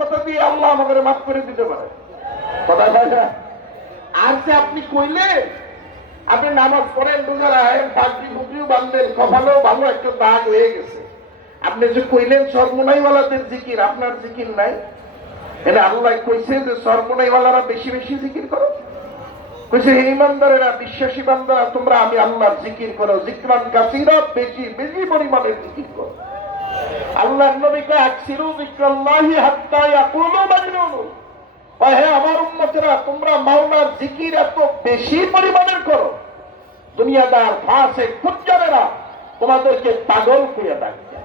কথা দিয়ে আল্লাহ আমাকে মাফ করে দিতে পারে। কথা? আর যে আপনি কইলে, আপনি নামাজ পড়েন, রোজা রাখেন, পাগড়ি ফুকরিও বাঁধলেন, কপালেও ভালো একটা দাগ হয়ে গেছে। আপনি যে কইলেন সর্বনাইওয়ালাদের জিকির, আপনার জিকির নাই। এটা আল্লাহ কইছে যে সর্বনাইওয়ালারা বেশি বেশি জিকির করো। কইছে, হে ইমানদারেরা, বিশ্বাসী বান্দারা, তোমরা আমি আল্লাহর জিকির করো। জিকরান কাসিরা, বেশি বেশি পরিমাণে জিকির করো। আল্লাহর নবী কয় আকসিরু যিকরাল্লাহি হাত্তা ইয়াকুলু মাজনুন হে আমার উম্মতেরা তোমরা মাওলার জিকির এত বেশি পরিমাণের করো। দুনিয়াদার ফাসে তোমাদেরকে পাগল ডাকবে।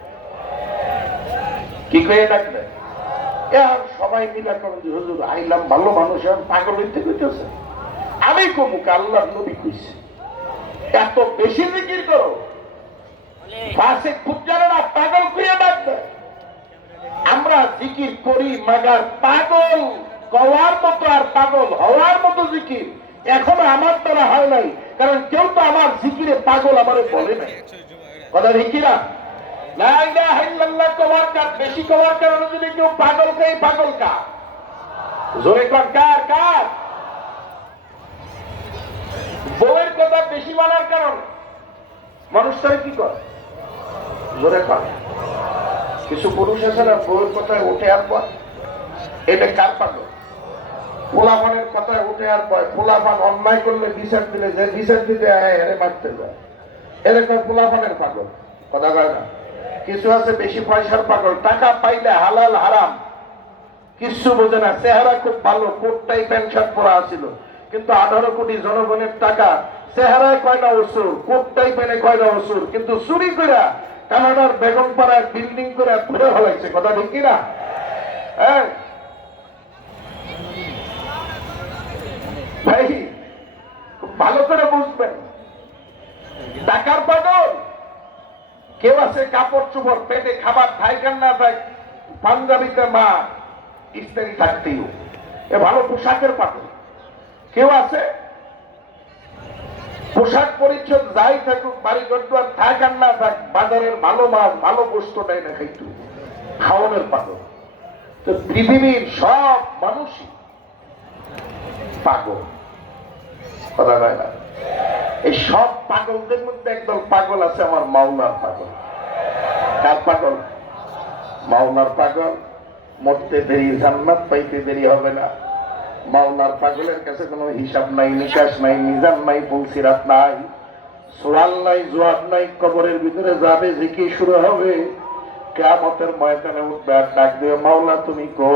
কি ডাকবে? এখন সবাই মিলে করে যে হুজুর আইলাম ভালো মানুষ এখন পাগল হইতে কইতেছে আমি কমুক আল্লাহর নবী কইছে এত বেশি জিকির করো। ফাসে পাগল ডাকবে আমরা জিকির করি মাগার পাগল কওয়ার মতো আর পাগল, হওয়ার মতো জিকির। এখনও আমার দ্বারা হয় নাই, কারণ কেউ তো আমার জিকিরে পাগল আমারে বলে নাই। কথা দেখিরা লা ইলাহা ইল্লাল্লাহ কওয়ার কার, বেশি পাগল কা তারা কর কিছু পুরুষ আছে না বউয়ের কথায় উঠে আর পর এটা কার পাগল? পোলাপানের কথায় উঠে আর পয় পোলাপান অন্যায় করলে বিচার দিলে যে বিচার দিতে এরে মারতে যায়। এরকম পোলাপানের পাগল। কথা কয় না। কিছু আছে বেশি পয়সার পাগল। টাকা পাইলে হালাল, হারাম। কিচ্ছু বোঝে না। চেহারা খুব ভালো। কোটটাই প্যান্ট শার্ট পরা আছিল। কিন্তু আঠারো কোটি জনগণের টাকা। চেহারায় কয়না অসুর, কোটটাই পেনে কয়না অসুর। কিন্তু চুরি করে কানাডার বেগম পাড়ায় বিল্ডিং করে পুরে হলাইছে কথা ঠিক কিনা? হ্যাঁ। ভালো করে বুঝবেন। টাকার পাগল। কেউ আছে কাপড় চোপড় পেটে খাবার থাইকার না থাক পাঞ্জাবিতে মা, ইস্তারি থাকতেই। এ ভালো পোশাকের পাগল। কেউ আছে? পোশাক পরিচ্ছদ যাই থাকুক, বাড়ি ঘর থাক আর না থাক, বাজারের ভালো মাছ ভালো বস্তু নেই না খাইতু। খাওয়ানোর পাগল। তো পৃথিবীর সব মানুষই পাগল। কথা কয় না? এই সব পাগলদের মধ্যে একদল পাগল আছে আমার মাওলার পাগল। কার পাগল? মাওলার পাগল। মরতে দেরি জান্নাত, পাইতে দেরি হবে না। মাওলার পাগলের কাছে কোনো হিসাব নাই, নিকাশ নাই নিজাম নাই পুলসিরাত নাই সোয়াল নাই জোয়াব নাই, কবরের ভিতরে যাবে যে কি শুরু হবে। কেমতের ময়দানে উঠবে আর ডাক দেবে, মাওলা তুমি কো